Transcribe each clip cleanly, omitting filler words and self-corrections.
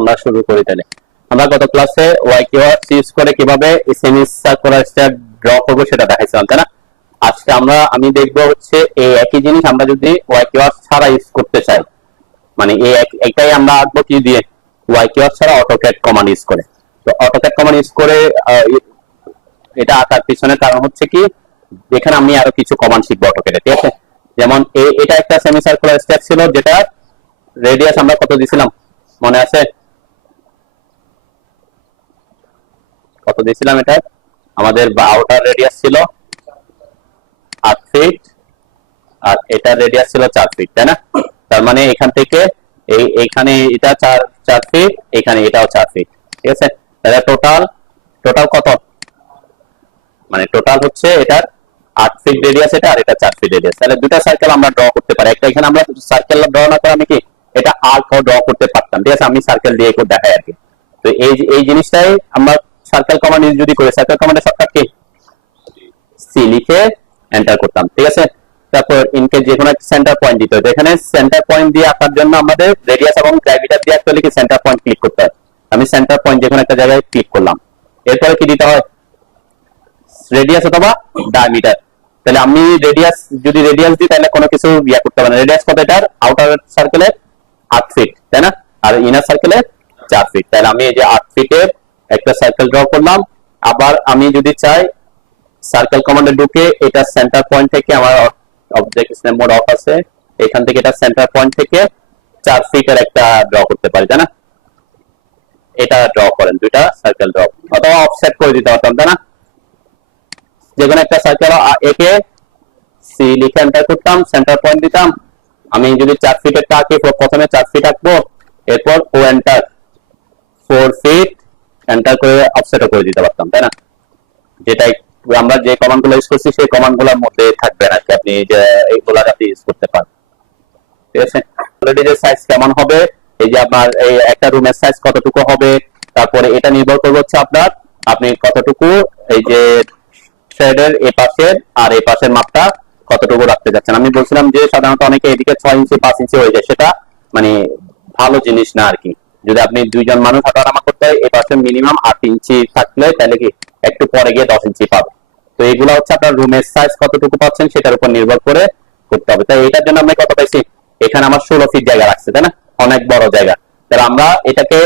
আমরা শুরু করি তাহলে। আমরা গত ক্লাসে ওয়াই কিওয়ার্ডস ইউজ করে কিভাবে সেমি সার্কুলার স্ট্যাক ড্র করব সেটা দেখাইছিলাম, তাই না? আজকে আমি দেখবো হচ্ছে এই একই জিনিস আমরা যদি ওয়াই কিওয়ার্ডস ছাড়া ইউজ করতে চাই, মানে এটাই আমরা আঁকবো কি দিয়ে, ওয়াই কিওয়ার্ডস ছাড়া অটোক্যাড কমান্ড ইউজ করে। তো অটোক্যাড কমান্ড ইউজ করে এটা আঁকার পিছনের কারণ হচ্ছে কি, এখানে আমি আরো কিছু কমান্ড শিখবো অটোক্যাডে, ঠিক আছে? যেমন এটা একটা সেমি সার্কুলার স্ট্যাক ছিল, যেটা রেডিয়াস আমরা কত দিছিলাম মনে আছে? কত দিয়েছিলাম? এটা আমাদের আউটার রেডিয়াস ছিল 8 ফিট আর এটা রেডিয়াস ছিল 4 ফিট, তাই না? তার মানে এখান থেকে এইখানে এটা 4 ফিট, এখানে এটাও 4 ফিট, ঠিক আছে? তাহলে টোটাল কত, মানে টোটাল হচ্ছে এটার 8 ফিট রেডিয়াস এটা, আর এটা 4 ফিট রেডিয়াস। তাহলে দুটো সার্কেল আমরা ড্র করতে পারি। একটা এখানে আমরা সার্কেল ড্র না করে আমি কি এটা আর্ক ড্র করতে পারতাম, ঠিক আছে? আমি সার্কেল দিয়ে একটু দেখাই আর কি। তো এই জিনিসটাই আমরা সার্কেল কমান্ড ইউজ যদি করি, সার্কেল কমান্ডের শর্টকাট কি, সি লিখে এন্টার করতাম, ঠিক আছে? তারপর ইনকে যে কোনো একটা সেন্টার পয়েন্ট দিতে হবে। এখানে সেন্টার পয়েন্ট দিয়ে আঁকার জন্য আমাদের রেডিয়াস এবং ডায়ামিটার দিয়ে আঁকতে হলে কি সেন্টার পয়েন্ট ক্লিক করতে হয়। আমি সেন্টার পয়েন্ট যে কোনো একটা জায়গায় ক্লিক করলাম, এরপরে কি দিতে হয়, রেডিয়াস অথবা ডায়ামিটার। তাহলে আমি যদি রেডিয়াস দিই তাহলে কোনো কিছু করতে হবে না। রেডিয়াস কত এটার, আউটার সার্কেলের 8 ফিট, তাই না? আর ইনার সার্কেলের 4 ফিট। তাহলে আমি এই যে 8 ফিটের একটা সার্কেল ড্র করলাম। আবার আমি যদি চাই সার্কেল কমান্ডে ঢুকে এটা সেন্টার পয়েন্ট থেকে, আমার অবজেক্ট স্ন্যাপ মোড অফ আছে, এখান থেকে এটা সেন্টার পয়েন্ট থেকে 4 ফিটের একটা ড্র করতে পারি, তাই না? এটা ড্র করেন, দুইটা সার্কেল ড্র, অথবা অফসেট করে দিতে পারতাম, তাই না? যেকোনো একটা সার্কেল একে সি লিখে এন্টার করতাম, সেন্টার পয়েন্ট দিতাম। আমি যদি 4 ফিটের আঁকি, প্রথমে 4 ফিট আঁকবো, এরপর ও এন্টার 4 ফিট এন্টার করে অফসেটও করে দিতে পারতাম, তাই না? যেটাই আমরা যে কমান্ড গুলো ইউজ করছি সেই কমান্ড গুলোর মধ্যে থাকবে না, আপনি যে এইগুলো আপনি ইউজ করতে পারেন, ঠিক আছে? অলরেডি যে সাইজ কেমন হবে, এই যে আপনার এই একটা রুমের সাইজ কতটুকু হবে, তারপরে এটা নির্ভর করবে হচ্ছে আপনি কতটুকু এই যে থ্রেডের এই পাশের আর এই পাশের মাপটা কতটুকু রাখতে যাচ্ছেন। আমি বলছিলাম যে সাধারণত অনেকে এদিকে 6 ইঞ্চি 5 ইঞ্চি হয়ে যায়, সেটা মানে ভালো জিনিস না আর কি। যদি আপনি দুইজন মানুষ হাঁটাহাঁটা করতে হয়, এই পাশে মিনিমাম 8 ইঞ্চি থাকলে তাহলে কি একটু পরে গিয়ে 10 ইঞ্চি পাবে। তো এইগুলো হচ্ছে আপনার রুমের সাইজ কতটুকু পাচ্ছেন সেটার উপর নির্ভর করে করতে হবে। তাই এটার জন্য আমরা কত পাইছি, এখানে আমার 16 ফিট জায়গা রাখছে, তাই না? অনেক বড় জায়গা। তাহলে আমরা এটাকে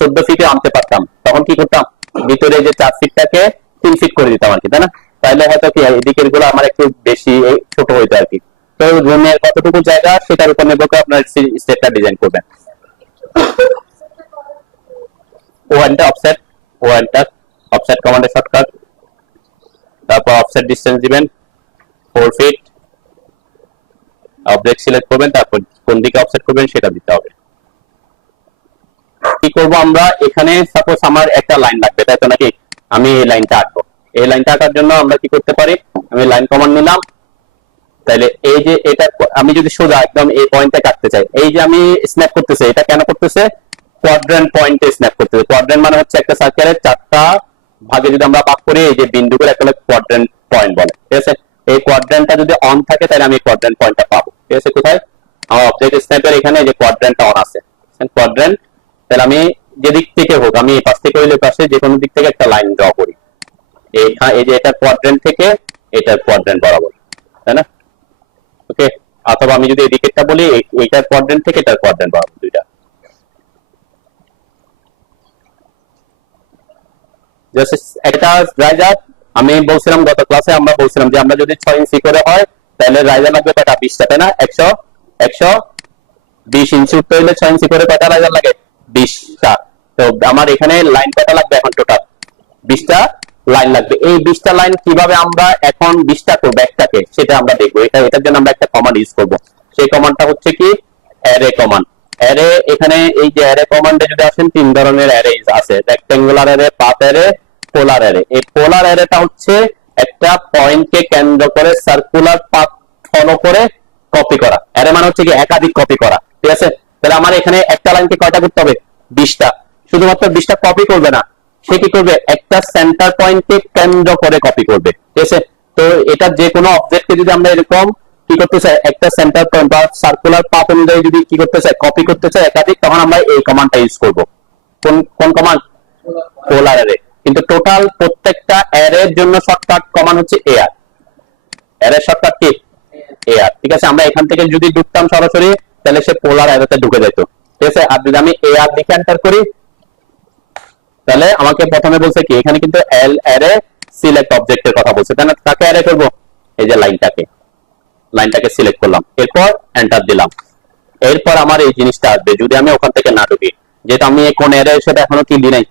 14 ফিটে আনতে পারতাম, তখন কি করতাম, ভিতরে যে 4 ফিটটাকে 3 ফিট করে দিতাম আর কি, তাই না? তাহলে হয়তো কি এদিকের গুলো আমার একটু বেশি ছোট হইতো আর কি। তো রুমের কতটুকু জায়গা সেটার উপর নির্ভর করে আপনার স্টেপটা ডিজাইন করবেন। অফসেট কমান্ডের শর্টকাট, তারপর অফসেট ডিসটেন্স দিবেন 4 ফিট, অবজেক্ট সিলেক্ট করবেন, তারপর কোন দিকে অফসেট করবেন সেটা দিতে হবে। কি করব আমরা, এখানে সাপোজ আমার একটা লাইন লাগবে, তাই তো নাকি? আমি এই লাইনটা আঁকবো। এই লাইনটা আঁকার জন্য আমরা কি করতে পারি, আমি লাইন কমান্ড নিলাম। তাহলে এই যে এটা আমি যদি সোজা একদম এই পয়েন্টে কাটতে চাই, এই যে আমি স্ন্যাপ করতেছি, এটা কেন করতেছে, কোয়াড্রেন্ট পয়েন্টে স্ন্যাপ করতেছে। কোয়াড্রেন্ট মানে হচ্ছে একটা সার্কেলের 4টা ভাগে যদি আমরা ভাগ করি, এই যে বিন্দুগুলো একটা কোয়াড্রেন্ট পয়েন্ট বলে, ঠিক আছে? এই কোয়াড্রেন্টটা যদি অন থাকে তাহলে আমি কোয়াড্রেন্ট পয়েন্টটা পাবো, ঠিক আছে? কোথায়, আমার অবজেক্ট স্ন্যাপের এখানে যে কোয়াড্রেন্টটা অন আছে, কোয়াড্রেন্ট। তাহলে আমি যে দিক থেকে হোক, আমি এই পাশ থেকে হইলে পাশে যে কোনো দিক থেকে একটা লাইন ড্র করি, এই যে এটা কোয়াড্রেন্ট থেকে এটার কোয়াড্রেন্ট বরাবর, তাই না? ওকে, অথবা আমি যদি এদিকেরটা বলি, এইটার কোয়াড্রেন্ট থেকে এটার কোয়াড্রেন্ট বরাবর, দুইটা। একটা রাইজার আমি বলছিলাম গত ক্লাসে, আমরা বলছিলাম যে আমরা যদি 6 ইঞ্চি করে হয় তাহলে রাইজার লাগবে কয়টা, 20টা, তাই না? 120 ইঞ্চি উঠতে হইলে 6 ইঞ্চি করে কয়টা রাইজার লাগে, 20টা। তো আমার এখানে লাইন কয়টা লাগবে, এখন টোটাল 20টা লাইন লাগবে। এই 20টা লাইন কিভাবে আমরা এখন 20টা করবো একটাকে, সেটা আমরা দেখবো। এটার জন্য আমরা একটা কমান্ড ইউজ করবো। সেই কমান্ডটা হচ্ছে কি, অ্যারে কমান্ড। অ্যারে, এখানে এই যে অ্যারে কমান্ডে যদি আসেন 3 ধরনের অ্যারে আছে, রেক্ট্যাঙ্গুলার অ্যারে, পাথ অ্যারে, পোলার অ্যারে। এই পোলার অ্যারেটা হচ্ছে একটা পয়েন্টকে কেন্দ্র করে সার্কুলার পাথ ফলো করে কপি করা। অ্যারে মানে হচ্ছে কি একাধিক কপি করা, ঠিক আছে? তাহলে আমার এখানে একটা লাইনকে কয়টা করতে হবে, 20টা। শুধুমাত্র 20টা কপি করবে না, সে কি করবে, একটা সেন্টার পয়েন্টকে কেন্দ্র করে কপি করবে, ঠিক আছে? তো এটা যে কোনো অবজেক্টকে যদি আমরা এরকম কি করতে চাই, একটা সেন্টার পয়েন্ট বা সার্কুলার পাথ অনুযায়ী যদি কি করতে চাই, কপি করতে চাই একাধিক, তখন আমরা এই কমান্ডটা ইউজ করব। কোন কোন কমান্ড? পোলার অ্যারে। কিন্তু টোটাল প্রত্যেকটা অ্যারের জন্য শর্টকাট কমান্ড হচ্ছে AR. Array shortcut key? AR. ঠিক আছে, আমরা এখান থেকে যদি ঢুকতাম সরাসরি, তাহলে সে পোলার অ্যারেতে ঢুকে যেত। ঠিক আছে, আর যদি আমি এআর লিখে এন্টার করি, তাহলে আমাকে প্রথমে বলছে কি, এখানে কিন্তু এল অ্যারে সিলেক্ট অবজেক্টের কথা বলছে, তাই না? কাকে অ্যারে করব? এই যে লাইনটাকে সিলেক্ট করলাম, এরপর এন্টার দিলাম। এরপর আমার এই জিনিসটা আসবে যদি আমি ওখান থেকে না ঢুকি, যেহেতু আমি কোন অ্যারে সেটা এখনো কি দিই নাই,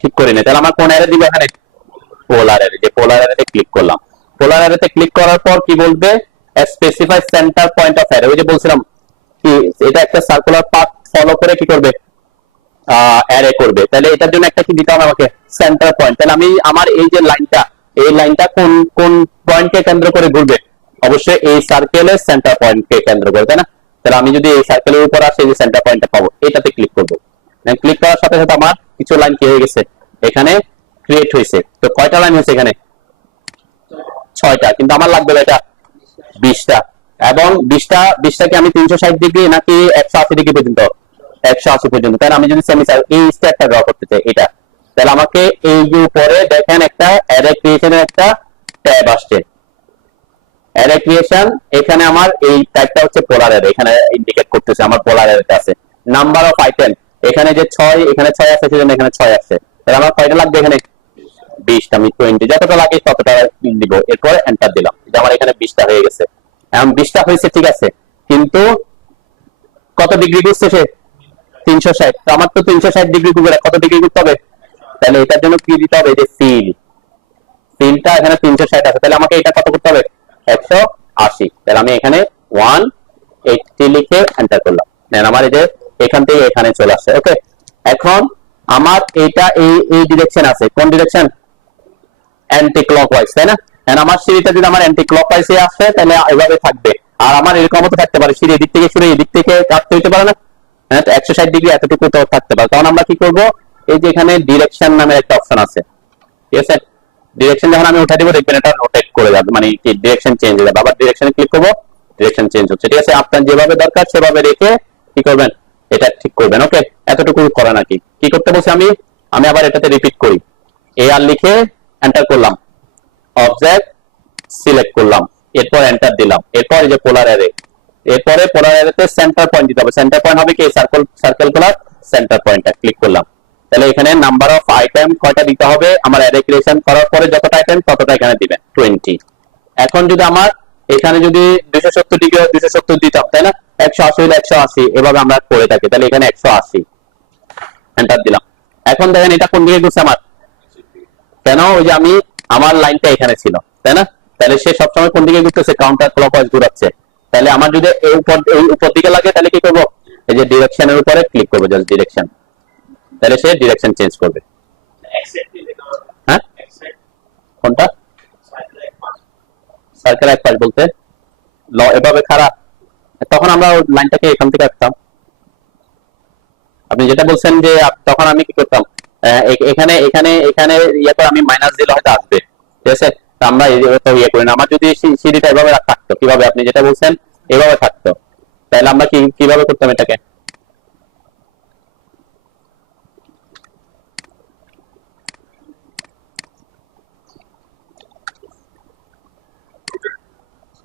ঠিক করে নেই, তাহলে আমার কোন অ্যারে দিব এখানে? পোলার অ্যারে। যে পোলার অ্যারেতে ক্লিক করলাম, পোলার অ্যারেতে ক্লিক করার পর কি বলবে? Specify centre point of array. ওই যে বলছিলাম কি, এটা একটা সার্কুলার পাথ ফলো করে কি করবে? অ্যারে করবে। তাহলে এটার জন্য একটা কি দিতে হবে আমাকে? Centre point. তাহলে আমি আমার এই যে লাইনটা, এই লাইনটা কোন কোন পয়েন্টকে কেন্দ্র করে ঘুরবে? অবশ্যই এই সার্কেলের সেন্টার পয়েন্টকে কেন্দ্র করে, তাই না? তাহলে আমি যদি এই সার্কেলের উপর আসে, যে সেন্টার পয়েন্টটা পাবো, এটাতে ক্লিক করবো। ক্লিক করার সাথে সাথে আমার কিছু লাইন কি হয়ে গেছে, এখানে ক্রিয়েট হয়েছে। তো কয়টা লাইন হয়েছে এখানে? 6টা। কিন্তু আমার লাগবে এটা 20টা। এবং 20টাকে আমি 360 ডিগ্রি নাকি 180 ডিগ্রি পর্যন্ত? 180 পর্যন্ত। তাহলে আমি যদি সেমি সার্কেল এই স্টেপটা ড্র করতে চাই, এটা, তাহলে আমাকে এই যে উপরে দেখেন একটা অ্যারে ক্রিয়েশনের একটা ট্যাব আসছে, অ্যারে ক্রিয়েশন। এখানে আমার এই ট্যাগটা হচ্ছে পোলার অ্যারে, এখানে ইন্ডিকেট করতেছে আমার পোলার অ্যারেতে আছে। নাম্বার অফ আইটেম, এখানে যে 6, এখানে 6 আছে, সেজন্য এখানে 6 আছে। তাহলে আমার কয়টা লাগবে এখানে? 20টা। আমি 20 যতটা লাগে ততটা দিব, এরপর এন্টার দিলাম। যে আমার এখানে 20টা হয়ে গেছে। এখন 20টা হয়েছে, ঠিক আছে, কিন্তু কত ডিগ্রি ঘুরছে সে? 360। তো আমার তো 360 ডিগ্রি ঘুরে কত ডিগ্রি ঘুরতে হবে? তাহলে এটার জন্য কি দিতে হবে? যে ফিলটা এখানে 360 আছে, তাহলে আমাকে এটা কত করতে হবে? 180। তাহলে আমি এখানে 180 লিখে এন্টার করলাম। দেন আমার এই যে এখান থেকে এখানে চলে আসছে। ওকে, এখন আমার এটা এই ডিরেকশন আছে। কোন ডিরেকশন? অ্যান্টি ক্লকওয়াইজ, তাই না? এন্ড আমার সিঁড়িটা যদি আমার অ্যান্টি ক্লকওয়াইজে আসে, তাহলে এভাবে থাকবে। আর আমার এরকম তো থাকতে পারে, সিঁড়ি এদিক থেকে শুরু এদিক থেকে কাটতে হইতে পারে না? হ্যাঁ, 160 ডিগ্রি এতটুকু তো থাকতে পারে। তখন আমরা কি করব? এই যে এখানে ডিরেকশন নামের একটা অপশন আছে, ঠিক আছে? ডিরেকশন যখন আমি উঠে দিব, দেখবেন এটা রোটেট করে যাবে, মানে কি ডিরেকশন চেঞ্জ হয়ে যাবে। আবার ডিরেকশনে ক্লিক করব, ডিরেকশন চেঞ্জ হচ্ছে। ঠিক আছে, আপনার যেভাবে দরকার সেভাবে রেখে কি করবেন? এটা ঠিক করবেন। ওকে, এতটুকু করা নাকি কি করতে বলছি আমি আবার এটাতে রিপিট করি। এআর লিখে এন্টার করলাম, অবজেক্ট সিলেক্ট করলাম, এরপর এন্টার দিলাম। এরপর এই যে পোলার অ্যারে, এরপরে পোলার অ্যারেতে সেন্টার পয়েন্ট দিতে হবে। সেন্টার পয়েন্ট হবে কি? সার্কেল গুলার সেন্টার পয়েন্টটা ক্লিক করলাম। তাহলে এখানে নাম্বার অফ আইটেম কয়টা দিতে হবে? আমার অ্যারে ক্রিয়েশন করার পরে যতটা আইটেম ততটা এখানে দিবেন, 20। এখন যদি আমার এখানে যদি 270 ডিগ্রি 270 দিতাম, তাই না? 180 হলে 180, এভাবে আমরা করে থাকি। তাহলে এখানে 180 এন্টার দিলাম। এখন দেখেন এটা কোন দিকে ঘুরছে আমার? কেন? ওই যে আমার লাইনটা এখানে ছিল, তাই না? তাহলে সে সবসময় কোন দিকে ঘুরতেছে? কাউন্টার ক্লকওয়াইজ ঘুরাচ্ছে। তাহলে আমার যদি এই উপর দিকে লাগে, তাহলে কি করব? এই যে ডিরেকশনের উপরে ক্লিক করব, জাস্ট ডিরেকশন, তাহলে সে ডিরেকশন চেঞ্জ করবে। হ্যাঁ, কোনটা? সার্কেল এক পাশ বলতে এভাবে খারাপ, তখন আমরা লাইনটাকে এখান থেকে রাখতাম। আপনি যেটা বলছেন যে তখন আমি কি করতাম? এখানে এখানে এখানে ইয়ে করে আমি মাইনাস দিলে হয়তো আসবে, ঠিক আছে? আমরা ইয়ে করি না। আমার যদি সিঁড়িটা এভাবে থাকতো, কিভাবে আপনি যেটা বলছেন এভাবে থাকতো, তাহলে আমরা কিভাবে করতাম এটাকে?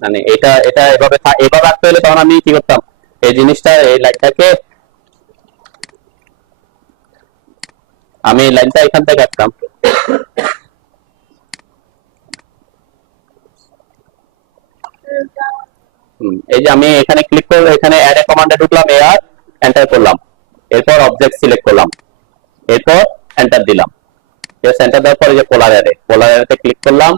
মানে এটা এটা এভাবে রাখতে হলে তখন আমি কি করতাম? এই জিনিসটা, এই লাইনটাকে আমি লাইনটা এখান থেকে রাখতাম। এই যে আমি এখানে ক্লিক করলাম, এখানে অ্যাড এ কমান্ডে ঢুকলাম, এআর এন্টার করলাম, এরপর অবজেক্ট সিলেক্ট করলাম, এরপর এন্টার দিলাম। সেন্টার দেওয়ার পরে যে পোলার অ্যারেতে ক্লিক করলাম,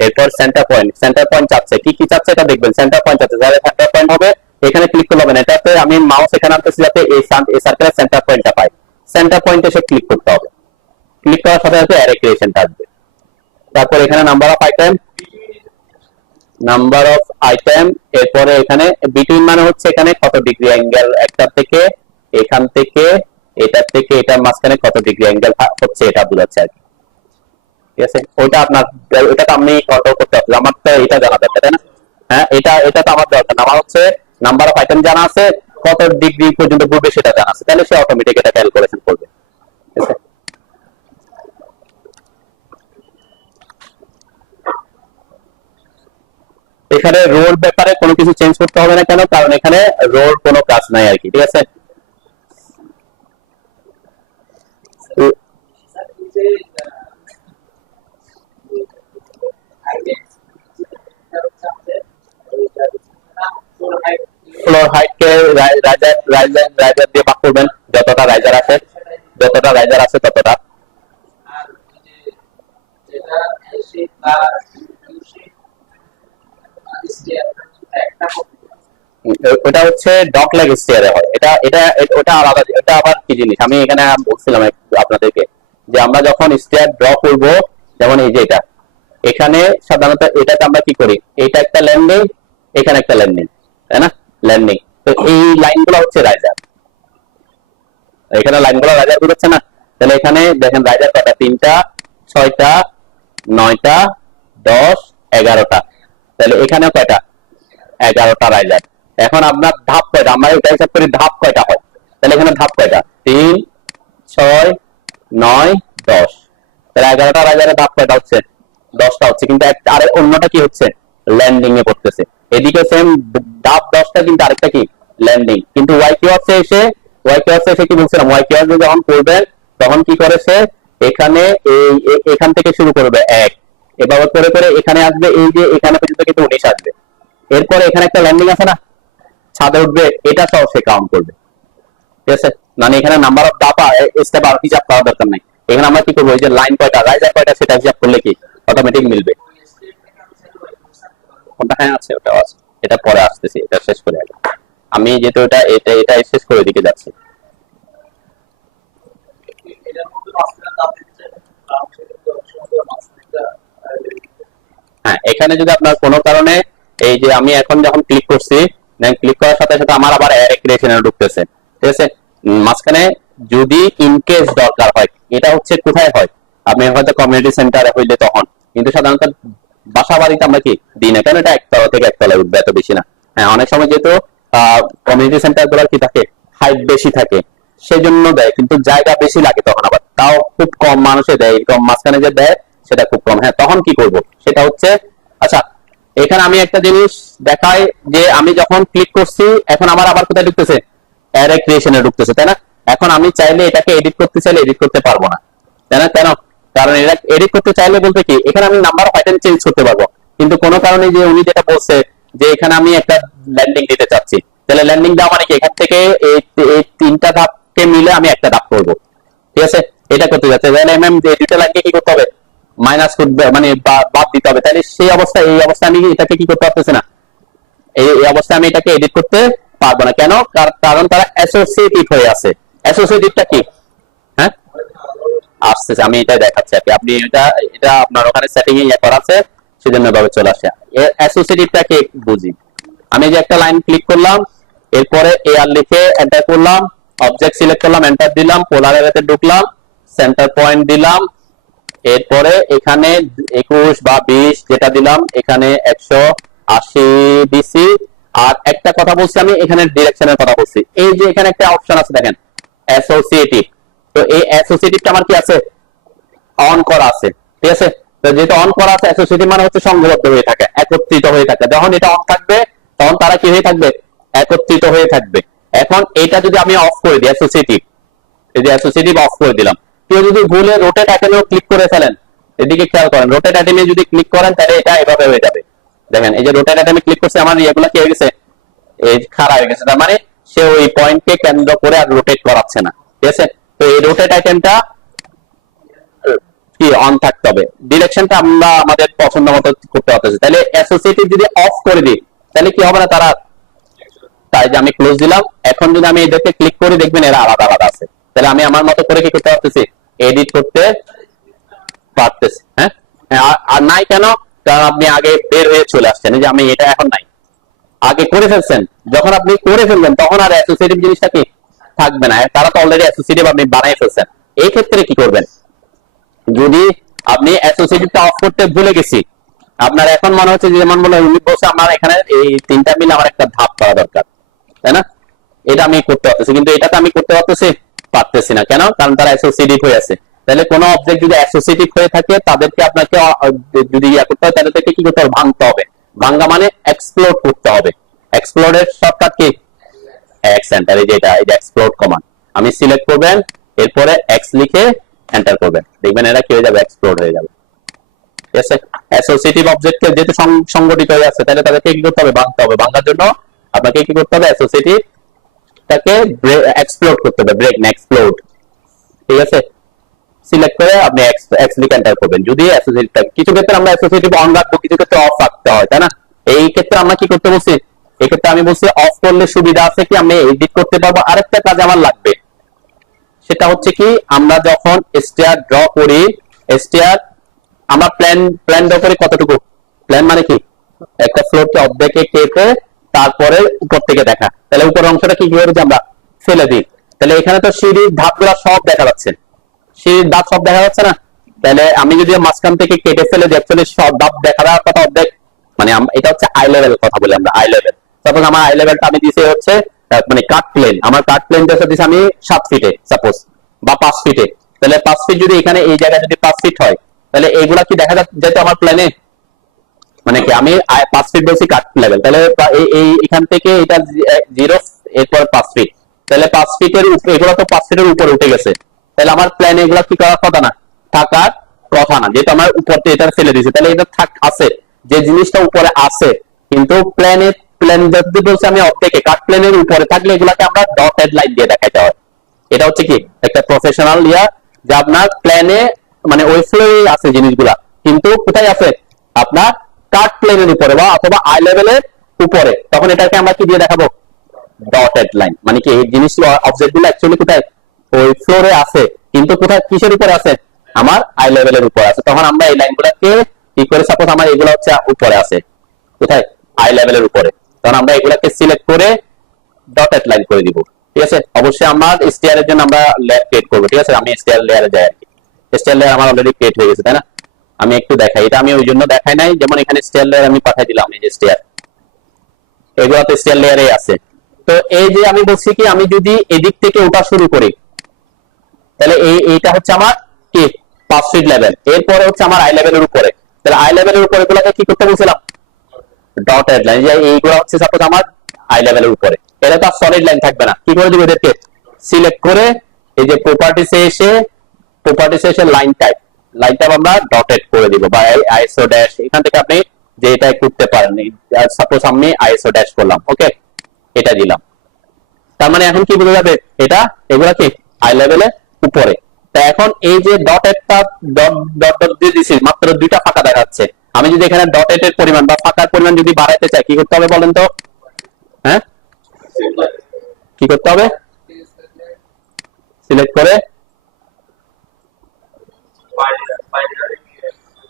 এরপর সেন্টার পয়েন্ট চাচ্ছে, কি চাচ্ছে এটা দেখবেন। সেন্টার পয়েন্ট চাচ্ছে, যারা সেন্টার পয়েন্ট হবে এখানে ক্লিক করতে হবে। এটাতে আমি মাউস এখানে আনতেছি যাতে এই সার্কেলের সেন্টার পয়েন্টটা পাই। সেন্টার পয়েন্টে এসে ক্লিক করতে হবে। ক্লিক করার সাথে সাথে অ্যারে ক্রিয়েশনটা আসবে। তারপর এখানে নাম্বার অফ আইটেম, এরপরে এখানে বিটুইন মানে হচ্ছে এখানে কত ডিগ্রি অ্যাঙ্গেল, একটা থেকে এখান থেকে এটার থেকে এটার মাঝখানে কত ডিগ্রি অ্যাঙ্গেল হচ্ছে, এটা বোঝাচ্ছে আর কি। ঠিক আছে, ওইটা তো আপনি কন্ট্রোল করতে হবে, আমার তো এটা জানা দরকার, তাই না? হ্যাঁ, এটা এটা তো আমার দরকার না, আমার হচ্ছে নাম্বার অফ আইটেম জানা আছে, কত ডিগ্রি পর্যন্ত ঘুরবে সেটা জানা আছে, তাহলে সে অটোমেটিক এটা ক্যালকুলেশন করবে। ঠিক আছে, এখানে রোর ব্যাপারে কোনো কিছু চেঞ্জ করতে হবে না, কেন? কারণ এখানে রোর কোনো কাজ নাই আর কি। ঠিক আছে, ফ্লোর হাইট কে রাইজার রাইজার রাইজার দিয়ে ভাগ করবেন, যতটা রাইজার আছে, যতটা রাইজার আছে ততটা। ওটা হচ্ছে ডগ লেগ স্টিয়ারে হয়, এটা এটা ওটা আলাদা, এটা আবার কি জিনিস আমি এখানে বলছিলাম আপনাদেরকে, যে আমরা যখন স্টিয়ার ড্র করব, যেমন এই যে এটা, এখানে সাধারণত এটাতে আমরা কি করি, এটা একটা ল্যান্ডিং, এখানে একটা ল্যান্ডিং, তাই না? ল্যান্ডিং, তো এই লাইনগুলো হচ্ছে রাইজার, এখানে লাইনগুলো রাইজার বুঝাচ্ছে না? তাহলে এখানে দেখেন রাইজার কয়টা, 3টা, 6টা, 9টা, 10, 11টা, তাহলে এখানে কয়টা, 11টা রাইজার। এখন আপনার ধাপ কয়টা, আমরা এটা হিসাব করি ধাপ কয়টা হয়, তাহলে এখানে ধাপ কয়টা, 3, 6, 9, 10, তাহলে 11টা রাইজারের ধাপ কয়টা হচ্ছে, 10টা হচ্ছে, কিন্তু আর অন্যটা কি হচ্ছে, ল্যান্ডিং এ পড়তেছে। এদিকে সেম ধাপ 10টা, কিন্তু আরেকটা কি, ল্যান্ডিং। কিন্তু ওয়াই কিউ আছে এসে, ওয়াই কিউ আছে এসে কি বলছিলাম, ওয়াই কিউ যখন করবেন তখন কি করেছে, এখানে এখান থেকে শুরু করবে 1, এভাবে করে করে এখানে আসবে, এই যে এখানে পর্যন্ত কিন্তু 19 আসবে, এরপরে এখানে একটা ল্যান্ডিং আছে না, ছাদে উঠবে, এটা সব সে কাউন্ট করবে। ঠিক আছে, মানে এখানে নাম্বার অফ দাপা স্টেপ আর হিসাব করার দরকার নাই, এখানে আমরা কি করবো, এই যে লাইন কয়টা, রাইজার কয়টা, সেটা হিসাব করলে কি অটোমেটিক মিলবে। ওটা হ্যাঁ আছে, ওটাও আছে, এটা পরে আসতেছি, এটা শেষ করে আগে আমি, যেহেতু এটা এটা এটা শেষ করে দিকে যাচ্ছি। হ্যাঁ, এখানে যদি আপনার কোনো কারণে, এই যে আমি এখন যখন ক্লিক করছি, ক্লিক করার সাথে সাথে আমার আবার অ্যারে ক্রিয়েশনে ঢুকতেছে। ঠিক আছে, মাঝখানে যদি ইনকেস দরকার হয়, এটা হচ্ছে কোথায় হয়, আপনি হয়তো কমিউনিটি সেন্টারে হইলে তখন, কিন্তু সাধারণত বাসা বাড়িতে আমরা কি দিই না, কেন? এটা একতলা থেকে একতলা উঠবে, এত বেশি না। হ্যাঁ, অনেক সময় যেহেতু কমিউনিটি সেন্টার গুলোর কি থাকে, হাইট বেশি থাকে, সেজন্য দেয়, কিন্তু জায়গা বেশি লাগে তখন, আবার তাও খুব কম মানুষে দেয়, এরকম মাঝখানে যে দেয় সেটা খুব কম। হ্যাঁ, তখন কি করব, সেটা হচ্ছে, আচ্ছা এখানে আমি একটা জিনিস দেখাই, যে আমি যখন ক্লিক করছি, এখন আমার আবার কোথায় ঢুকতেছে, অ্যারে ক্রিয়েশনে ঢুকতেছে, তাই না? এখন আমি চাইলে এটাকে এডিট করতে চাইলে এডিট করতে পারবো না, তাই না? কেন? কারণ এটা এডিট করতে চাইলে বলতে কি, এখানে আমি নাম্বার অফ আইটেম চেঞ্জ করতে পারবো, কিন্তু কোনো কারণে যে উনি যেটা বলছে, যে এখানে আমি একটা ল্যান্ডিং দিতে চাচ্ছি, তাহলে ল্যান্ডিং দেওয়া মানে কি, এখান থেকে এই 3টা ধাপকে মিলে আমি একটা ধাপ করবো। ঠিক আছে, এটা করতে যাচ্ছে, তাহলে এই দুইটা লাইনকে কি করতে হবে, মাইনাস করবে, মানে বাদ দিতে হবে, তাহলে সেই অবস্থায়, এই অবস্থায় আমি এটাকে কি করতে পারতেছি না, এই অবস্থায় আমি এটাকে এডিট করতে পারবো না। কেন? কারণ তারা অ্যাসোসিয়েটিভ হয়ে আছে। অ্যাসোসিয়েটিভটা কি, হ্যাঁ আসতেছে, আমি এটা দেখাচ্ছি আর কি, আপনি এটা এটা আপনার ওখানে সেটিং এ করা আছে, সেজন্য ভাবে চলে আসে। অ্যাসোসিয়েটিভটাকে বুঝি, আমি যে একটা লাইন ক্লিক করলাম, এরপরে এআর লিখে এন্টার করলাম, অবজেক্ট সিলেক্ট করলাম, এন্টার দিলাম, পোলার এরিয়াতে ঢুকলাম, সেন্টার পয়েন্ট দিলাম, এরপরে এখানে 21 বা 20 যেটা দিলাম, এখানে 180 দিছি, আর একটা কথা বলছি আমি, এখানে ডিরেকশনের কথা বলছি, এই যে এখানে একটা অপশন আছে দেখেন, অ্যাসোসিয়েটিভ, তো এই অ্যাসোসিয়েটিভটা আমার কি আছে, অন করা আছে। ঠিক আছে, তো যেটা অন করা আছে, অ্যাসোসিয়েটিভ মানে হচ্ছে সংঘবদ্ধ হয়ে থাকে, একত্রিত হয়ে থাকে, যখন এটা অন থাকবে তখন তারা কি হয়ে থাকবে, একত্রিত হয়ে থাকবে। এখন এটা যদি আমি অফ করে দিই, অ্যাসোসিয়েটিভ, এই যে অ্যাসোসিয়েটিভ অফ করে দিলাম, কেউ যদি ভুলে রোটেট আইটেমেও ক্লিক করে ফেলেন, এদিকে খেয়াল করেন, রোটেট আইটেমে যদি ক্লিক করেন তাহলে এটা এভাবে হয়ে যাবে। দেখেন, এই যে রোটেট আইটেমে ক্লিক করছে, আমার এগুলা কি হয়ে গেছে, এই খাড়া হয়ে গেছে, তার মানে সে ওই পয়েন্টকে কেন্দ্র করে আর রোটেট করাচ্ছে না। ঠিক আছে, তো এই রোটেট আইটেমটা কি অন থাকতে হবে, ডিরেকশনটা আমরা আমাদের পছন্দ মতো করতে পারতেছি। তাহলে অ্যাসোসিয়েটিভ যদি অফ করে দিই, তাহলে কি হবে না, তারা, তাই যে আমি ক্লোজ দিলাম, এখন যদি আমি এদেরকে ক্লিক করি, দেখবেন এরা আলাদা আলাদা আছে, তাহলে আমি আমার মতো করে কি করতে পারতেছি, এডিট করতে পারতেছি। হ্যাঁ, আর নাই কেন, কারণ আপনি আগে বের হয়ে চলে আসছেন, যে আমি এটা এখন নাই, আগে করে ফেলছেন, যখন আপনি করে ফেলবেন তখন আর অ্যাসোসিয়েটিভ জিনিসটা কি থাকবে না, তারা তো অলরেডি অ্যাসোসিয়েটিভ আপনি বানাই ফেলছেন। এই ক্ষেত্রে কি করবেন, যদি আপনি অ্যাসোসিয়েটিভটা অফ করতে ভুলে গেছি, আপনার এখন মনে হচ্ছে যে যেমন বলে উনি বলছে আমার এখানে এই তিনটা মিলে আমার একটা ধাপ করা দরকার, তাই না? এটা আমি করতে পারতেছি, কিন্তু এটাতে আমি করতে পারতেছি না। কেন? কারণ তারা অ্যাসোসিয়েটিভ হয়ে আছে। তাহলে কোন অবজেক্ট যদি অ্যাসোসিয়েটিভ হয়ে থাকে তাদেরকে আপনাকে যদি ইয়া করতে হয় তাদেরকে কি করতে হবে? ভাঙতে হবে। ভাঙা মানে এক্সপ্লোড করতে হবে। এক্সপ্লোডের শর্টকাট কি? X enter. এই যে এটা এক্সপ্লোড কমান্ড আমি সিলেক্ট করবেন, এরপরে এক্স লিখে এন্টার করবেন, দেখবেন এটা কি হয়ে যাবে? এক্সপ্লোড হয়ে যাবে। ঠিক আছে? অ্যাসোসিয়েটিভ অবজেক্টকে যেহেতু সংগঠিত হয়ে আছে তাহলে তাদেরকে কি করতে হবে? ভাঙতে হবে। ভাঙার জন্য আপনাকে কি করতে হবে? অ্যাসোসিয়েটিভটাকে এক্সপ্লোড করতে হবে, ব্রেক না এক্সপ্লোড। ঠিক আছে? সিলেক্ট করে আপনি এক্স লিখে এন্টার করবেন। যদি অ্যাসোসিয়েটিভ থাকে, কিছু ক্ষেত্রে আমরা অ্যাসোসিয়েটিভ অন রাখবো, কিছু ক্ষেত্রে অফ রাখতে হয়, তাই না? এই ক্ষেত্রে আমরা কি করতে বলছি? এই ক্ষেত্রে আমি বলছি অফ করলে সুবিধা আছে কি আমি এডিট করতে পারবো। আরেকটা কাজ আমার লাগবে, সেটা হচ্ছে কি আমরা যখন স্টেয়ার ড্র করি, স্টেয়ার আমরা প্ল্যান ড্র করি কতটুকু? প্ল্যান মানে কি? একটা ফ্লোরকে অর্ধেকে কেটে তারপরে উপর থেকে দেখা। তাহলে উপরের অংশটা কি করে আমরা ফেলে দিই। তাহলে এখানে তো সিঁড়ির ধাপগুলা সব দেখা যাচ্ছে, সিঁড়ির ধাপ সব দেখা যাচ্ছে না? তাহলে আমি যদি মাঝখান থেকে কেটে ফেলে দিই, অ্যাকচুয়ালি সব ধাপ দেখা যাওয়ার কথা অর্ধেক, মানে এটা হচ্ছে আই লেভেল কথা বলি আমরা, আই লেভেল। সাপোজ আমার আই লেভেলটা আমি দিছি হচ্ছে মানে কাট প্লেন, আমার কাট প্লেন দিছি আমি 7 ফিটে সাপোজ, বা 5 ফিটে। তাহলে 5 ফিট যদি এখানে এই জায়গায় যদি 5 ফিট হয়, তাহলে এইগুলা কি দেখা যেত আমার প্ল্যানে? মানে কি আমি 5 ফিট বলছি কাট লেভেল, তাহলে এই এখান থেকে এটা 0, এরপর 5 ফিট, তাহলে 5 ফিটের উপরে এগুলো তো 5 ফিটের উপরে উঠে গেছে। তাহলে আমার প্ল্যানে এগুলো কি করার কথা না? থাকার কথা না, যেহেতু আমার উপর থেকে এটা ফেলে দিয়েছে। তাহলে এটা আছে, যে জিনিসটা উপরে আছে, কিন্তু প্ল্যান যদি বলছে আমি অর্ধেকে, কাট প্লেনের উপরে থাকলে এগুলাকে আমরা ডটেড লাইন দিয়ে দেখাইতে হয়। এটা হচ্ছে কি একটা প্রফেশনাল ইয়া, যে আপনার প্ল্যানে মানে ওই ফ্লোরে আছে জিনিসগুলা, কিন্তু কোথায় আছে? আপনার কাট প্লেনের উপরে বা অথবা আই লেভেলের উপরে, তখন এটাকে আমরা কি দিয়ে দেখাবো? Dotted line. মানে কি এই জিনিস অবজেক্ট গুলো অ্যাকচুয়ালি কোথায়? ওই ফ্লোরে আছে, কিন্তু কোথায় কিসের উপরে আছে? আমার আই লেভেলের উপরে আছে। তখন আমরা এই লাইনগুলোকে কি করে, সাপোজ আমার এগুলো হচ্ছে উপরে আছে, কোথায়? আই লেভেলের উপরে, তখন আমরা এগুলোকে সিলেক্ট করে ডটেড লাইন করে দিব। ঠিক আছে? অবশ্যই আমার স্টেয়ারের জন্য আমরা লেয়ার ক্রিয়েট করবো। ঠিক আছে? আমি স্টেয়ার লেয়ারে যাই আর কি। স্টেয়ার লেয়ার আমার অলরেডি ক্রিয়েট হয়ে গেছে, তাই না? আমি একটু দেখাই, এটা আমি ওই জন্য দেখাই নাই, যেমন এখানে স্টেয়ার লেয়ার আমি পাঠাই দিলাম, এই যে স্টেয়ার, এগুলো তো স্টেয়ার লেয়ারে আছে। তো এই যে আমি বলছি কি আমি যদি এদিক থেকে ওটা শুরু করি, তাহলে এইটা হচ্ছে আমার কি 5 ফিট লেভেল, এরপরে হচ্ছে আমার আই লেভেলের উপরে। তাহলে আই লেভেলের উপরে এগুলোকে কি করতে বলছিলাম? Dotted line. যে এইগুলো হচ্ছে সাপোজ আমার আই লেভেলের উপরে, এটা তো সলিড লাইন থাকবে না। কি করে দিব? এদেরকে সিলেক্ট করে এই যে প্রপার্টিসে এসে লাইন টাইপ আমরা ডটেড করে দিব, বা আইএসও ড্যাশ, এখান থেকে আপনি যে এটা করতে পারেন। সাপোজ আমি আইএসও ড্যাশ করলাম, ওকে, এটা দিলাম। তার মানে এখন কি বোঝা যাবে? এটা এগুলা কি আই লেভেলের উপরে। তা এখন এই যে ডটেডটা ডট ডট ডট দিয়ে দিছি, মাত্র 2টা ফাঁকা দেখাচ্ছে। আমি যদি এখানে ডটেডের পরিমাণ বা ফাঁকার পরিমাণ যদি বাড়াইতে চাই, কি করতে হবে বলেন তো? হ্যাঁ, কি করতে হবে? সিলেক্ট করে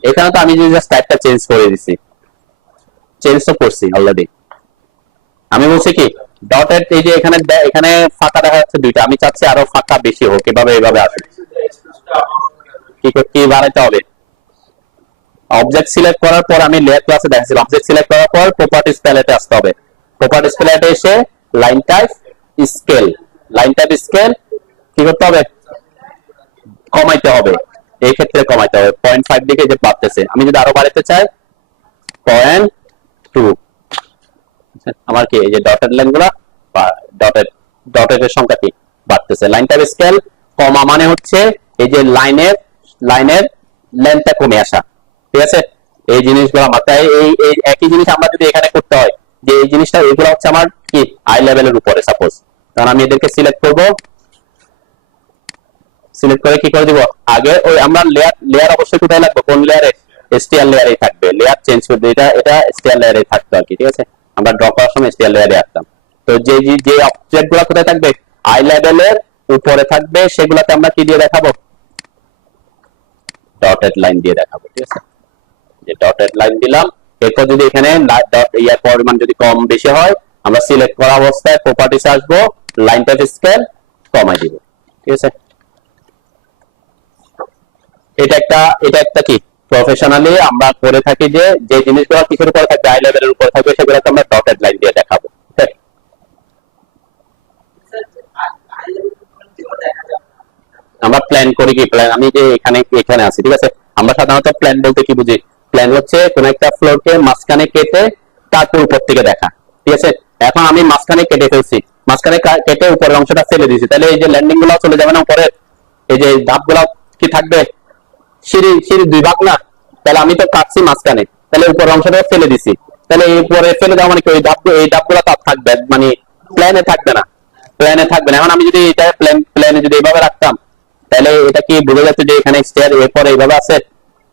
এখানে তো আমি যদি জাস্ট টাইপটা চেঞ্জ করে দিছি, চেঞ্জ তো করছি অলরেডি। আমি বলছি কি ডটেড, এই যে এখানে ফাঁকা দেখা যাচ্ছে 2টা, আমি চাচ্ছি আরো ফাঁকা বেশি হোক, এভাবে আসে। কি বানাইতে হবে? অবজেক্ট সিলেক্ট করার পর আমি লেয়ার ক্লাসে দেখাচ্ছিলাম, অবজেক্ট সিলেক্ট করার পর প্রপার্টিজ প্যালেটে আসতে হবে। প্রপার্টিজ প্যালেটে এসে লাইন টাইপ স্কেল কি করতে হবে? কমাইতে হবে। এই ক্ষেত্রে কমাইতে হবে 0.5 দিকে যে বাড়তেছে, আমি যদি আরো বাড়াতে চাই 0.2, আমার কি এই যে ডটেড লাইন গুলা বা ডটেড এর সংখ্যা কি বাড়তেছে। লাইন টাইপ স্কেল কমা মানে হচ্ছে এই যে লাইনের লেন্থটা কমে আসা। ঠিক আছে? এই জিনিসগুলো মাথায়, এই একই জিনিস আমরা যদি এখানে করতে হয়, যে এই জিনিসটা এগুলো হচ্ছে আমার কি আই লেভেলের উপরে সাপোজ, তখন আমি এদেরকে সিলেক্ট করব, সিলেক্ট করে কি করে দিব? আগে ওই আমরা লেয়ার অবশ্যই কোথায় লাগবে? কোন লেয়ারে? এসটিআর লেয়ারেই থাকবে। লেয়ার চেঞ্জ করে দিই, এটা এসটিআর লেয়ারেই থাকবে আর কি। ঠিক আছে? আমরা ড্র করার সময় এসটিআর লেয়ারে রাখতাম। তো যে অবজেক্ট গুলো কোথায় থাকবে? আই লেভেলের উপরে থাকবে, সেগুলোকে আমরা কি দিয়ে দেখাবো? ডটেড লাইন দিয়ে দেখাবো। ঠিক আছে? যে ডটেড লাইন দিলাম, এরপর যদি এখানে ইয়ার পরিমাণ যদি কম বেশি হয়, আমরা সিলেক্ট করা অবস্থায় প্রপার্টিসে আসবো, লাইন টাইপ স্কেল কমাই দিব। ঠিক আছে? এটা একটা কি প্রফেশনালি আমরা করে থাকি যে যে জিনিসগুলো কিসের উপর থাকবে, আই লেভেলের উপর থাকবে, সেগুলোকে আমরা ডটেড লাইন দিয়ে দেখাবো। আমরা প্ল্যান করি কি, প্ল্যান আমি যে এখানে আছি, ঠিক আছে, আমরা সাধারণত প্ল্যান বলতে কি বুঝি? প্ল্যান হচ্ছে কোন একটা ফ্লোরকে মাঝখানে কেটে তারপর উপর থেকে দেখা, ঠিক আছে। এখন আমি মাঝখানে কেটে ফেলছি, মাঝখানে কেটে উপরের অংশটা ফেলে দিয়েছি, তাহলে এই যে ল্যান্ডিং গুলো চলে যাবে না উপরে, এই যে ধাপ গুলা কি থাকবে, সিঁড়ি দুই ভাগ না, তাহলে আমি তো কাটছি মাঝখানে, তাহলে উপরের অংশটা ফেলে দিছি, তাহলে এই উপরে ফেলে দেওয়া মানে কি এই ধাপ গুলা তার থাকবে, মানে প্ল্যানে থাকবে না, প্ল্যানে থাকবে না। এখন আমি যদি এটা প্ল্যানে যদি এইভাবে রাখতাম, তাহলে এটা কি বোঝা যাচ্ছে যে এখানে স্টেয়ার এরপর এইভাবে আছে,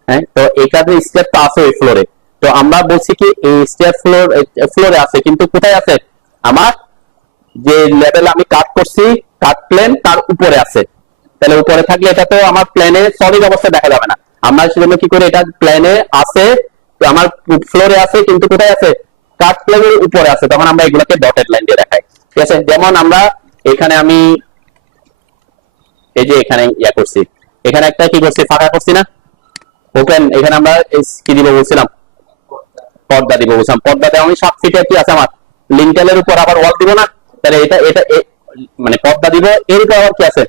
হ্যাঁ, তো এখানে স্টেয়ার তো আছে ওই ফ্লোরে, তো আমরা বলছি কি এই স্টেয়ার ফ্লোরে আছে, কিন্তু কোথায় আছে, আমার যে লেভেল আমি কাট করছি, কাট প্লেন তার উপরে আছে, তাহলে উপরে থাকলে এটা তো আমার প্লেনে সলিড অবস্থা দেখা যাবে না। আমরা সেজন্য কি করি, এটা প্লেনে আছে, আমার ফ্লোরে আছে, কিন্তু কোথায় আছে, কাট প্লেনের উপরে আছে, তখন আমরা এগুলোকে ডটেড লাইন দিয়ে দেখাই, ঠিক আছে। যেমন আমরা এখানে আমি এই যে এখানে ইয়া করছি, এখানে একটা কি করছি, ফাঁকা করছি না, ওপেন, এখানে আমরা কি দিব বলছিলাম, পর্দা দিব বলছিলাম, পর্দাতে আমি 7 ফিটের কি আছে আমার লিন্টেলের উপর আবার ওয়াল দিব না, তাহলে এটা এটা মানে পর্দা দিব, এর উপর আবার কি আছে,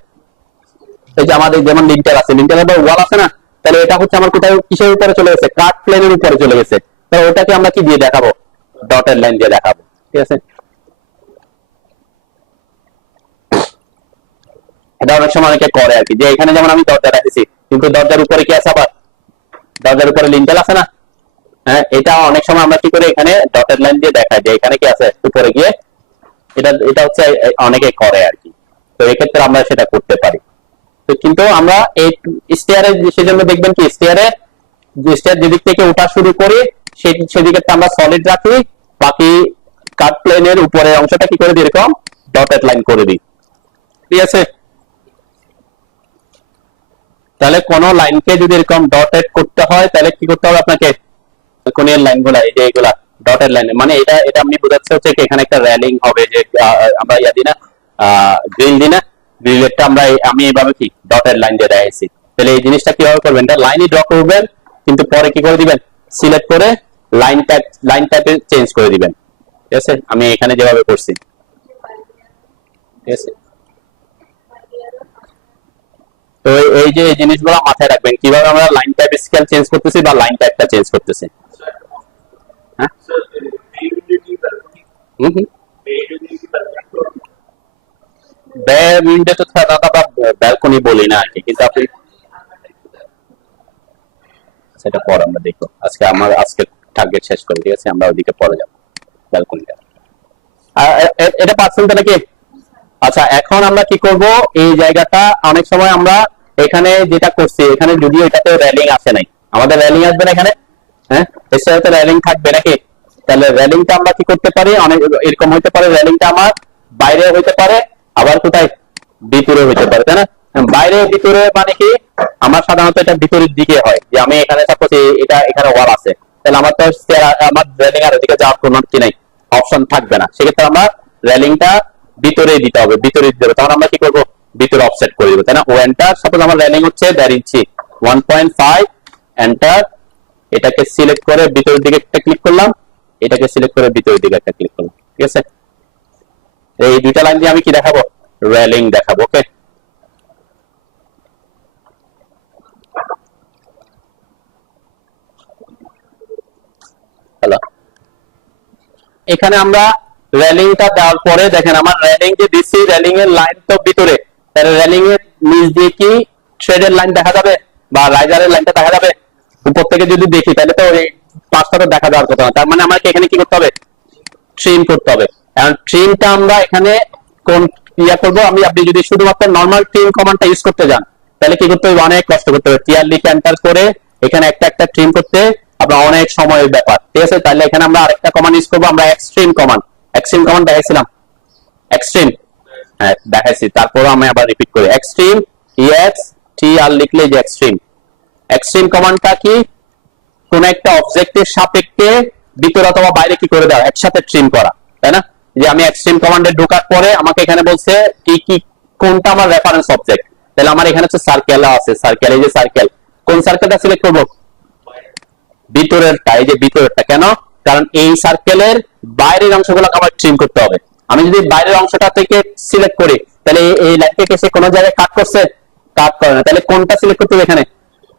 এই যে আমাদের যেমন লিন্টেল আছে, লিন্টেলের উপর ওয়াল আছে না, তাহলে এটা হচ্ছে আমার কোথায় কিসের উপরে চলে গেছে, কাট প্লেনের উপরে চলে গেছে, তাহলে ওটাকে আমরা কি দিয়ে দেখাবো, ডটেড লাইন দিয়ে দেখাবো, ঠিক আছে। এটা অনেক সময় অনেকে করে আর কি, যে এখানে যেমন আমি দরজা রাখছি, কিন্তু দরজার উপরে কি আছে, আবার দরজার উপরে লিন্টেল আছে না, হ্যাঁ, এটা অনেক সময় আমরা কি করি, এখানে ডটেড লাইন দিয়ে দেখাই যে এখানে কি আছে উপরে গিয়ে, এটা হচ্ছে অনেকে করে আর কি, তো এক্ষেত্রে আমরা সেটা করতে পারি। তো কিন্তু আমরা এই স্টেয়ারে সেজন্য দেখবেন কি, স্টেয়ারে যে স্টেয়ার যেদিক থেকে ওঠা শুরু করি সেদিকে আমরা সলিড রাখি, বাকি কাট প্লেনের উপরের অংশটা কি করে দিই, এরকম ডটেড লাইন করে দিই, ঠিক আছে। তাহলে কোন লাইনকে যদি এরকম ডটেড করতে হয়, তাহলে কি করতে হবে আপনাকে, কোনের লাইনগুলা এই যে এগুলা ডটেড লাইন, মানে এটা এটা আমি বোঝাচ্ছি হচ্ছে কি এখানে একটা রেলিং হবে, যে আমরা ইয়া দিই না, গ্রিল দিই না, গ্রিলেরটা আমি এইভাবে কি ডটেড লাইন দিয়ে দেখাইছি, তাহলে এই জিনিসটা কিভাবে করবেন, এটা লাইনই ড্র করবেন, কিন্তু পরে কি করে দিবেন, সিলেক্ট করে লাইন টাইপে চেঞ্জ করে দিবেন, ঠিক আছে। আমি এখানে যেভাবে করছি, ঠিক আছে। তো এই যে এই জিনিসগুলো মাথায় রাখবেন, কিভাবে আমরা লাইন টাইপ স্কেল চেঞ্জ করতেছি বা লাইন টাইপটা চেঞ্জ করতেছি, হ্যাঁ। উইন্ডো তো সাধারণত ব্যালকনি বলি না আর কি, কিন্তু আপনি সেটা পরে আমরা দেখবো, আজকে টার্গেট শেষ করে, ঠিক আছে, আমরা ওইদিকে পরে যাবো ব্যালকনিটা। এটা পাচ্ছেন তো নাকি? আচ্ছা, এখন আমরা কি করব, এই জায়গাটা অনেক সময় আমরা এখানে যেটা করছি, এখানে যদিও এটাতে রেলিং আসে নাই, আমাদের রেলিং আসবে না এখানে, হ্যাঁ, এর সাথে রেলিং থাকবে নাকি, তাহলে রেলিংটা আমরা কি করতে পারি, অনেক এরকম হইতে পারে, রেলিংটা আমার বাইরে হইতে পারে, আবার কোথায় ভিতরে হইতে পারে, তাই না। বাইরে ভিতরে মানে কি, আমার সাধারণত এটা ভিতরের দিকে হয়, যে আমি এখানে সাপোজ এটা এখানে ওয়াল আছে, তাহলে আমার তো আমার রেলিং আর ওদিকে যাওয়ার কোনো কি নাই, অপশন থাকবে না, সেক্ষেত্রে আমরা রেলিংটা ভিতরে দিতে হবে, ভিতরে দিতে হবে, তখন আমরা কি করবো, ভিতরে অফসেট করে দেবো, তাই না। ও এন্টার, সাপোজ আমার রেলিং হচ্ছে 1.5 ইঞ্চি, 1.5, এন্টার, এটাকে সিলেক্ট করে ভিতরের দিকে একটা ক্লিক করলাম, এটাকে সিলেক্ট করে ভিতরের দিকে একটা ক্লিক করলাম, ঠিক আছে। এই দুইটা লাইন দিয়ে আমি কি দেখাবো, রেলিং দেখাবো, ওকে। হ্যালো, এখানে আমরা রেলিংটা দেওয়ার পরে দেখেন আমার রেলিং যে দিচ্ছি, রেলিং এর লাইন তো ভিতরে, তাহলে রেলিং এর নিচ দিয়ে কি থ্রেডের লাইন দেখা যাবে বা রাইজারের লাইনটা দেখা যাবে, উপর থেকে যদি দেখি তাহলে তো এই পাঁচটা তো দেখা যাওয়ার কথা না, তার মানে আমাকে এখানে কি করতে হবে, ট্রিম করতে হবে। এখন ট্রিমটা আমরা এখানে কোন ইয়া করবো, আপনি যদি শুধুমাত্র নর্মাল ট্রিম কমান্ডটা ইউজ করতে যান, তাহলে কি করতে হবে, অনেক কষ্ট করতে হবে, ক্লিয়ারলি এন্টার করে এখানে একটা একটা ট্রিম করতে আপনার অনেক সময়ের ব্যাপার, ঠিক আছে। তাহলে এখানে আমরা আরেকটা কমান্ড ইউজ করবো, আমরা এক্সট্রিম কমান্ড দেখাইছিলাম, এক্সট্রিম, হ্যাঁ দেখাইছি, তারপর আমি আবার রিপিট করি, এক্সট্রিম, এক্স টি আর লিখলে যে এক্সট্রিম কমান্ডটা কি, কোন একটা অবজেক্টের সাপেক্ষে ভিতরে অথবা বাইরে কি করে দেওয়া, একসাথে ট্রিম করা, তাই না। যে আমি এক্সট্রিম কমান্ডে ঢোকার পরে আমাকে এখানে বলছে কি কি কোনটা আমার রেফারেন্স অবজেক্ট, তাহলে আমার এখানে হচ্ছে সার্কেল আছে, সার্কেল, এই যে সার্কেল, কোন সার্কেলটা সিলেক্ট করবো, ভিতরেরটা, এই যে ভিতরেরটা। কেন? কারণ এই সার্কেলের বাইরের অংশগুলো আমার ট্রিম করতে হবে। আমি যদি বাইরের অংশটা থেকে সিলেক্ট করি, তাহলে এই লাইনটাকে সে কোনো জায়গায় কাট করছে? কাট করে না। তাহলে কোনটা সিলেক্ট করতে হবে এখানে?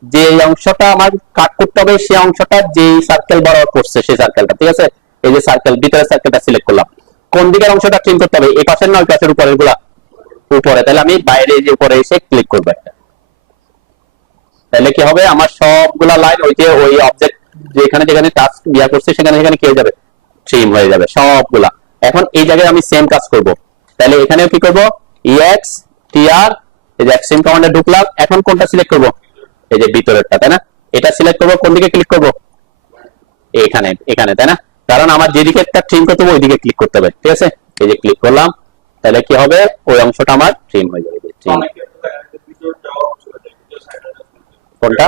যে অংশটা আমার কাট করতে হবে সেই অংশটা যে সার্কেল বরাবর করছে সেই সার্কেলটা, ঠিক আছে? এই যে সার্কেল, ভিতরের সার্কেলটা সিলেক্ট করলাম। কোন দিকের অংশটা ট্রিম করতে হবে? এই পাশের না ওই পাশের উপরের গুলা? উপরে। তাহলে আমি বাইরে যে উপরে এসে ক্লিক করবো একটা। তাহলে কি হবে? আমার সবগুলা লাইন ওই যে ওই অবজেক্ট যেখানে যেখানে টাচ ইয়া করছে সেখানে সেখানে কি হয়ে যাবে? ট্রিম হয়ে যাবে সবগুলা। এখন এই জায়গায় আমি সেম কাজ করব। তাহলে এখানেও কি করব? ex tr, এই যে এক্সট্রিম কমান্ডে ঢুকলাম। এখন কোনটা সিলেক্ট করব? এই যে ভিতরেরটা, তাই না? এটা সিলেক্ট করব। কোন দিকে ক্লিক করব? এখানে, এখানে, তাই না? কারণ আমার যেদিকে ট্রিম করতে হবে ওইদিকে ক্লিক করতে হবে, ঠিক আছে? এই যে ক্লিক করলাম। তাহলে কি হবে? ওই অংশটা আমার ট্রিম হয়ে যাবে। ট্রিম কোনটা?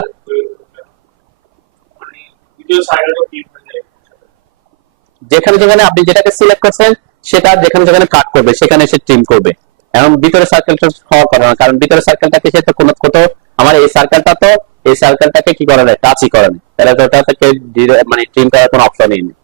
যেখানে যেখানে আপনি যেটাকে সিলেক্ট করছেন সেটা যেখানে যেখানে কাট করবে সেখানে সে ট্রিম করবে। এখন ভিতরে সার্কেলটা হওয়ার কথা না, কারণ ভিতরে সার্কেলটাকে সে তো কোনো আমার এই সার্কেলটা তো এই সার্কেলটাকে কি করে না, টাচই করে না। তাহলে তো ওটা থেকে মানে ট্রিম করার কোনো অপশনই নেই।